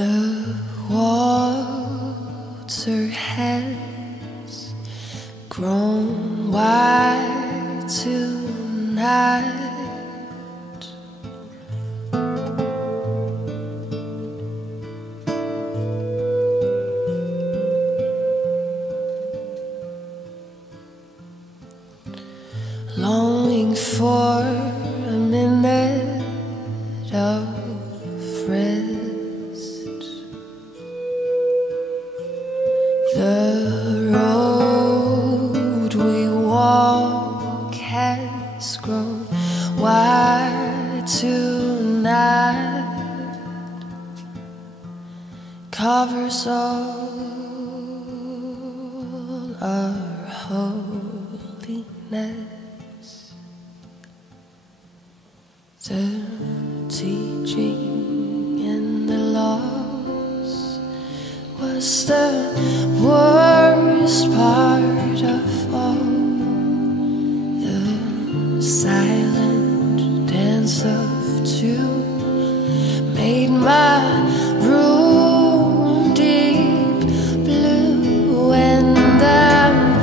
The water has grown wide tonight. Longing for a minute of rest. The road we walk has grown wide tonight, covers all our holiness. The teaching in the laws was the worst part of all. The silent dance of two made my room deep blue, and I'm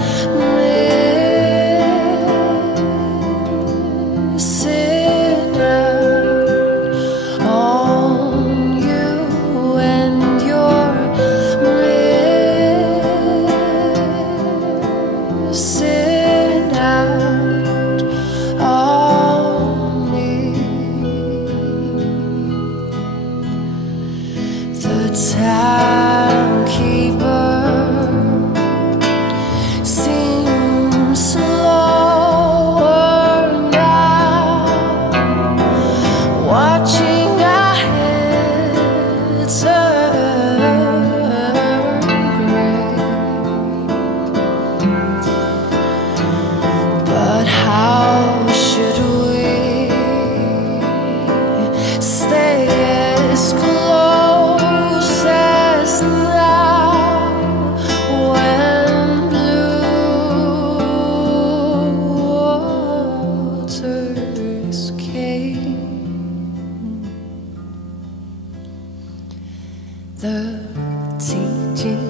missing out on you, and you're missing out on me. The timekeeper seems slower now, watching our heads turn gray. But how should we stay as close as now, when blue waters came? The teaching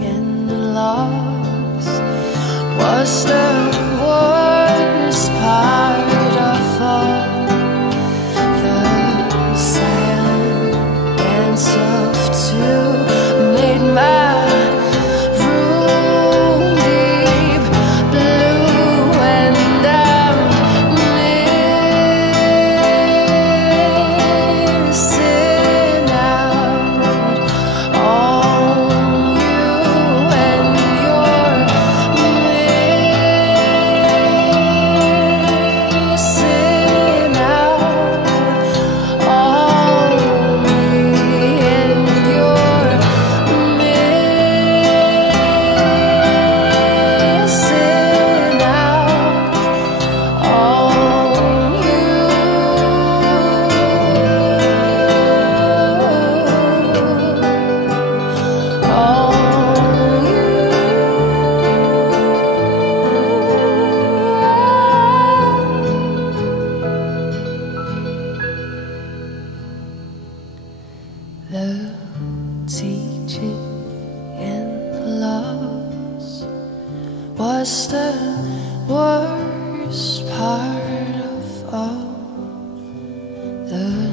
and the laws was the worst part of all. The silent dance of two made my room deep blue, and I'm missing out on you, and you're missing out on me, and you're missing out on you, The teaching and the laws was the worst part of all. The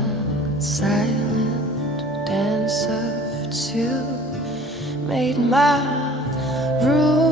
silent dance of two made my room